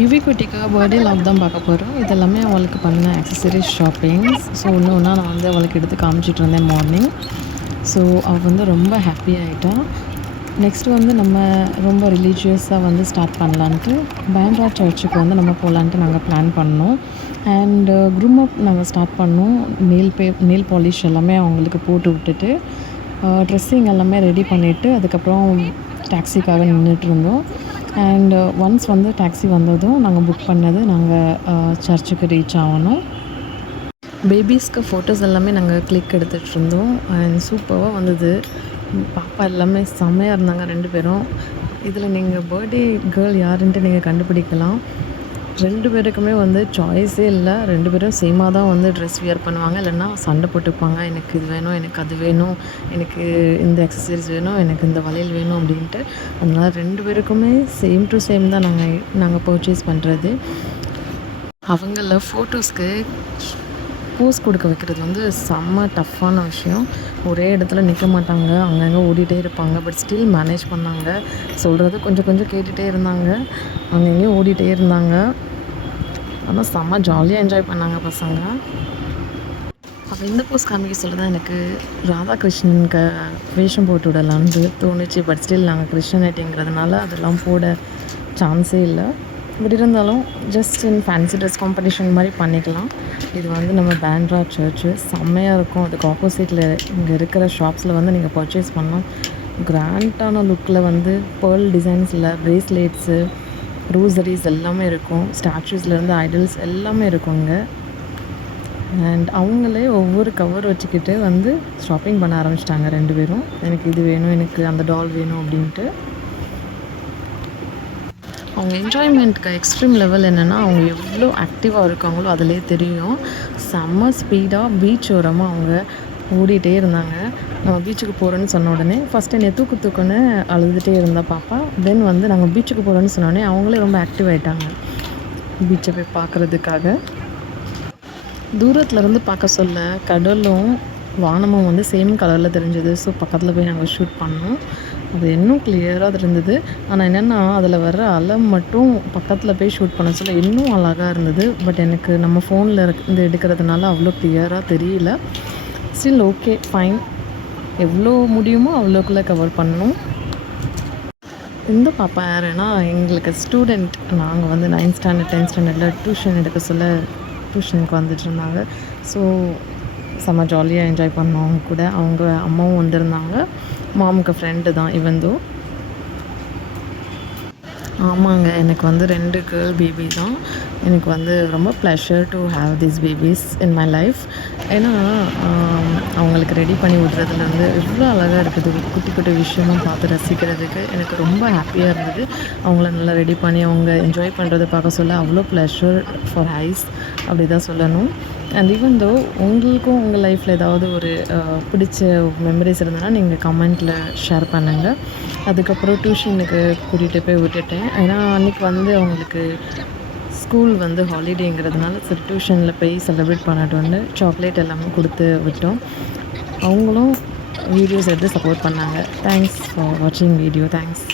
UV குட்டிக்கு birthday lock தான் பார்க்க போகிறோம். இது எல்லாமே அவளுக்கு பண்ண ஆக்சஸரீஸ் ஷாப்பிங்ஸ். ஸோ ஒன்று ஒன்றா நான் வந்து அவளுக்கு எடுத்து காமிச்சிட்டு இருந்தேன் மார்னிங். ஸோ அவள் வந்து ரொம்ப ஹாப்பி ஆகிட்டா. நெக்ஸ்ட்டு வந்து நம்ம ரொம்ப ரிலீஜியஸாக வந்து ஸ்டார்ட் பண்ணலான்ட்டு பேண்ட்ரா சர்ச்சுக்கு வந்து நம்ம போகலான்ட்டு நாங்கள் பிளான் பண்ணோம். அண்டு க்ரூம் அப் நாங்கள் ஸ்டார்ட் பண்ணோம். நெயில் பாலிஷ் எல்லாமே அவங்களுக்கு போட்டு விட்டுட்டு ட்ரெஸ்ஸிங் எல்லாமே ரெடி பண்ணிவிட்டு அதுக்கப்புறம் டாக்ஸிக்காக நின்றுட்டுருந்தோம். அண்ட் ஒன்ஸ் வந்து டாக்ஸி வந்ததும் நாங்கள் புக் பண்ணது நாங்கள் சர்ச்சுக்கு ரீச் ஆகணும். பேபிஸ்க்கு ஃபோட்டோஸ் எல்லாமே நாங்கள் கிளிக் எடுத்துகிட்டு இருந்தோம். அண்ட் சூப்பராக வந்தது. பாப்பா எல்லாமே செம்மையாக இருந்தாங்க 2 பேரும். இதில் நீங்கள் பர்த்டே கேர்ள் யாருன்ட்டு நீங்கள் கண்டுபிடிக்கலாம். 2 பேருக்குமே வந்து சாய்ஸே இல்லை. 2 பேரும் சேமாக தான் வந்து ட்ரெஸ் வியர் பண்ணுவாங்க. இல்லைன்னா சண்டை போட்டுப்பாங்க. எனக்கு இது வேணும், எனக்கு அது வேணும், எனக்கு இந்த அக்சஸரீஸ் வேணும், எனக்கு இந்த வளையல் வேணும் அப்படின்ட்டு. அதனால் 2 பேருக்குமே சேம் டு சேம் தான் நாங்கள் பர்ச்சேஸ் பண்ணுறது. அவங்கள ஃபோட்டோஸ்க்கு போஸ் கொடுக்க வைக்கிறது வந்து செம்ம டஃப்பான விஷயம். ஒரே இடத்துல நிற்க மாட்டாங்க, அங்கங்கே ஓடிட்டே இருப்பாங்க. பட் ஸ்டில் மேனேஜ் பண்ணாங்க. சொல்கிறது கொஞ்சம் கொஞ்சம் கேட்டுகிட்டே இருந்தாங்க, அங்கங்கேயும் ஓடிட்டே இருந்தாங்க. ஆனால் செம்ம ஜாலியாக என்ஜாய் பண்ணாங்க பசங்க. அப்போ இந்த போஸ் காமிக்க சொல்ல தான் எனக்கு ராதாகிருஷ்ணனுக்கு வேஷம் போட்டு விடலான்னு தோணுச்சு. பட் ஸ்டில் நாங்கள் கிருஷ்ணனிட்டிங்கிறதுனால அதெல்லாம் போட சான்ஸே இல்லை. பட் இருந்தாலும் just in fancy dress competition மாதிரி பண்ணிக்கலாம். இது வந்து நம்ம பேண்ட்ரா சர்ச்சு செம்மையாக இருக்கும். அதுக்கு ஆப்போசிட்டில் இங்கே இருக்கிற ஷாப்ஸில் வந்து நீங்கள் பர்ச்சேஸ் பண்ணலாம். கிராண்டான லுக்கில் வந்து பேர்ல் டிசைன்ஸில் ப்ரேஸ்லெட்ஸு, ரோசரிஸ் எல்லாமே இருக்கும். ஸ்டாச்சூஸ்லேருந்து ஐடல்ஸ் எல்லாமே இருக்கும் இங்கே. அண்ட் அவங்களே ஒவ்வொரு கவர் வச்சுக்கிட்டு வந்து ஷாப்பிங் பண்ண ஆரம்பிச்சிட்டாங்க 2 பேரும். எனக்கு இது வேணும், எனக்கு அந்த டால் வேணும் அப்படின்ட்டு. அவங்க என்ஜாய்மெண்ட்டுக்கு எக்ஸ்ட்ரீம் லெவல் என்னென்னா, அவங்க எவ்வளோ ஆக்டிவாக இருக்காங்களோ அதிலே தெரியும். செம்ம ஸ்பீடாக பீச் ஓரமாக அவங்க ஓடிட்டே இருந்தாங்க. நம்ம பீச்சுக்கு போகிறோன்னு சொன்ன உடனே ஃபஸ்ட்டு என்னை தூக்குன்னு அழுதுகிட்டே இருந்தா பாப்பா. தென் வந்து நாங்கள் பீச்சுக்கு போகிறோன்னு சொன்னோடனே அவங்களே ரொம்ப ஆக்டிவ் ஆகிட்டாங்க பீச்சை போய் பார்க்குறதுக்காக. தூரத்துலேருந்து பார்க்க சொல்ல கடலும் வானமும் வந்து சேம் கலரில் தெரிஞ்சது. ஸோ பக்கத்தில் போய் நாங்கள் ஷூட் பண்ணோம். அது இன்னும் கிளியராக இருந்தது. ஆனால் என்னென்னா அதில் வர்ற அலை மட்டும் பக்கத்தில் போய் ஷூட் பண்ண சொல்ல இன்னும் அழகாக இருந்தது. பட் எனக்கு நம்ம ஃபோனில் இருந்து எடுக்கிறதுனால அவ்வளோ கிளியராக தெரியல. Still okay, fine. எவ்வளோ முடியுமோ அவ்வளோக்குள்ளே கவர் பண்ணணும். இந்த பாப்பா யாருன்னா எங்களுக்கு ஸ்டூடெண்ட். நாங்கள் வந்து 9th ஸ்டாண்டர்ட் 10th ஸ்டாண்டர்டில் டியூஷன் எடுக்க சொல்ல டியூஷனுக்கு வந்துட்டு இருந்தாங்க. ஸோ செம்ம ஜாலியாக என்ஜாய் பண்ணோம். அவங்க கூட அவங்க அம்மாவும் வந்திருந்தாங்க. மாமுக்கு ஃப்ரெண்டு தான் இவந்தோ. ஆமாங்க, எனக்கு வந்து 2 கேர்ள் பேபி தான். எனக்கு வந்து ரொம்ப pleasure to have these babies in my life. ஏன்னா அவங்களுக்கு ரெடி பண்ணி விட்றதுலேருந்து எவ்வளோ அழகாக இருக்குது. குட்டி குட்டி விஷயமும் பார்த்து ரசிக்கிறதுக்கு எனக்கு ரொம்ப ஹாப்பியாக இருந்தது. அவங்கள நல்லா ரெடி பண்ணி அவங்க என்ஜாய் பண்ணுறதை பார்க்க சொல்ல அவ்வளோ ப்ளஷர் ஃபார் ஐஸ் அப்படி தான் சொல்லணும். அண்ட் ஈவன் தோ உங்களுக்கும் உங்கள் லைஃப்பில் ஏதாவது ஒரு பிடிச்ச மெமரிஸ் இருந்ததுன்னா நீங்கள் கமெண்ட்டில் ஷேர் பண்ணுங்கள். அதுக்கப்புறம் டியூஷனுக்கு கூட்டிகிட்டு போய் விட்டுட்டேன். ஏன்னா அன்றைக்கி வந்து அவங்களுக்கு ஸ்கூல் வந்து ஹாலிடேங்கிறதுனால சரி டியூஷனில் போய் செலிப்ரேட் பண்ணிட்டு வந்து சாக்லேட் எல்லாமே கொடுத்து விட்டோம். அவங்களும் வீடியோஸ் எடுத்து சப்போர்ட் பண்ணாங்க. தேங்க்ஸ் ஃபார் வாட்சிங் வீடியோ. தேங்க்ஸ்.